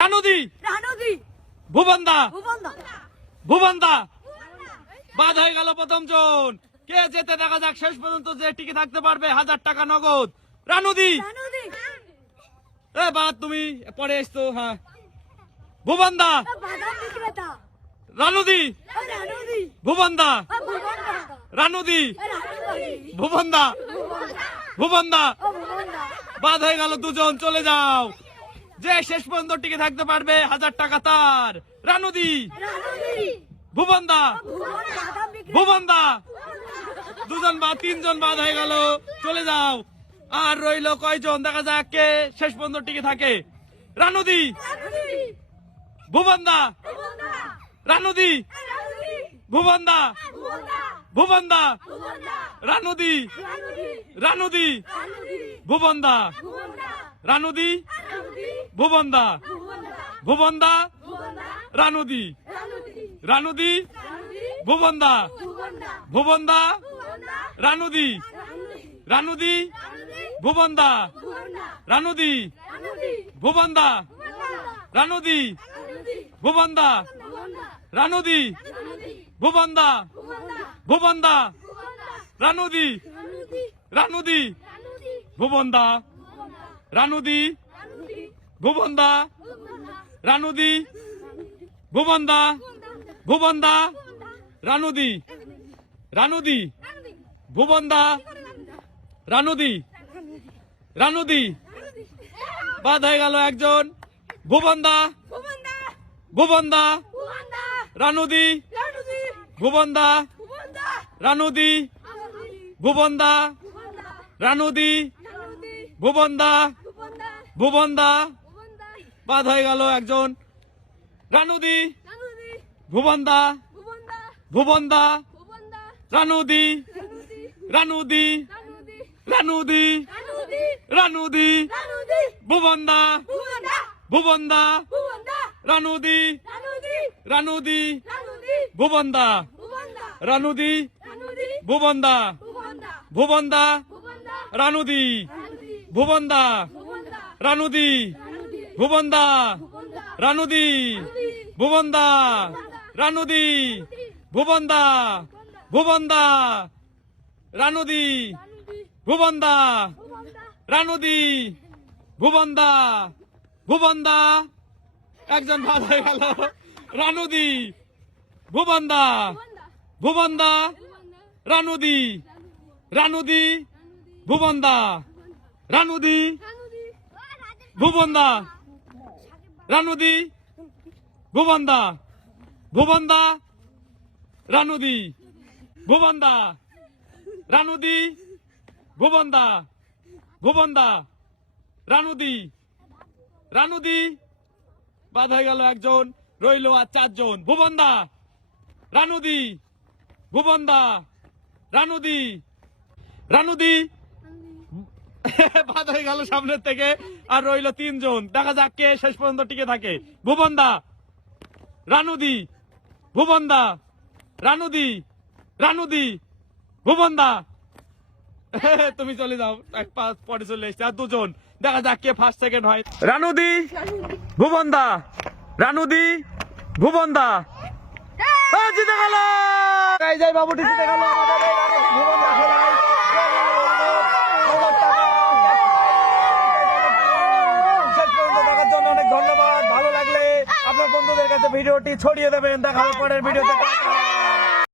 রানুদি ভুবনদা ভুবনদা বাদ হয়ে গেল প্রথম জন। কে যেতে দেখা যাক শেষ পর্যন্ত যে টিকে থাকতে পারবে 1000 টাকা নগদ। রানুদি এ বাদ তুমি পরে এসছো। হ্যাঁ ভুবনদা রানুদি ভুবনদা রানুদি ভুবনদা ভুবনদা বাদ হয়ে গেল দুজন। চলে যাও, যে শেষ পর্যন্ত টিকে থাকতে পারবে 1000 টাকা তার। রানুদি ভুবনদা ভুবনদা দুজন বাদ, তিনজন বাদ হয়ে গেল। চলে যাও, আর রইল কয়জন দেখা যাক কে শেষ পর্যন্ত টিকে থাকে। রানুদি ভুবনদা রানুদি ভুবনদা ভুবনদা রানুদি রানুদি ভুবনদা রানুদি ভুবনদা ভুবনদা রানুদি রানুদি ভুবনদা ভুবনদা রানুদি রানুদি ভুবনদা রানুদি ভুবনদা রানুদি ভুবনদা রানুদি ভুবনদা ভুবনদা রানুদি রানুদি ভুবনদা রানুদি ভুবনদা রানুদি ভুবনদা ভুবনদা রানুদি রানুদি ভুবনদা রানুদি রানুদি বাদ হয়ে গেল একজন। ভুবনদা ভুবনদা রানুদি ভুবনদা রানুদি ভুবনদা রানুদি ভুবনদা ভুবনদা বাদ হয়ে গেল একজন। রানুদি ভুবনদা ভুবনদা রানুদি রানুদি রানুদি রানুদি ভুবনদা ভুবনদা রানুদি রানুদি ভুবনদা রানুদি ভুবনদা ভুবনদা রানুদি ভুবনদা রানুদি ভুবনদা রানুদি ভুবনদা রানুদি ভুবনদা ভুবনদা রানুদি ভুবনদা রানুদি ভুবনদা ভুবনদা একজন ভালো হয়ে গেল। রানুদি ভুবনদা ভুবনদা রানুদি রানুদি ভুবনদা রানুদি ভুবনদা রানুদি ভুবনদা ভুবনদা রানুদি ভুবনদা রানুদি ভুবনদা ভুবনদা রানুদি রানুদি বাদ হয়ে গেল একজন, রইল আর 4 জন। ভুবনদা রানুদি ভুবনদা রানুদি রানুদি বাদ হয়ে গেল সামনের থেকে, আর রইল 3 জন। দেখা যাক কে শেষ পর্যন্ত টিকে থাকে। ভুবনদা রানুদি ভুবনদা রানুদি রানুদি ভুবনদা তুমি চলে যাও, পরে চলে এসছে। আর 2 জন, দেখা যাক কে ফার্স্ট সেকেন্ড হয়। রানুদি ভুবনদা রানুদি ভুবনদা জিতে গেল। যাই বাবুটি জিতে গেল। অনেক ধন্যবাদ। ভালো লাগলে আপনার বন্ধুদের কাছে ভিডিওটি ছড়িয়ে দেবেন। দেখা হবে পরের ভিডিওতে।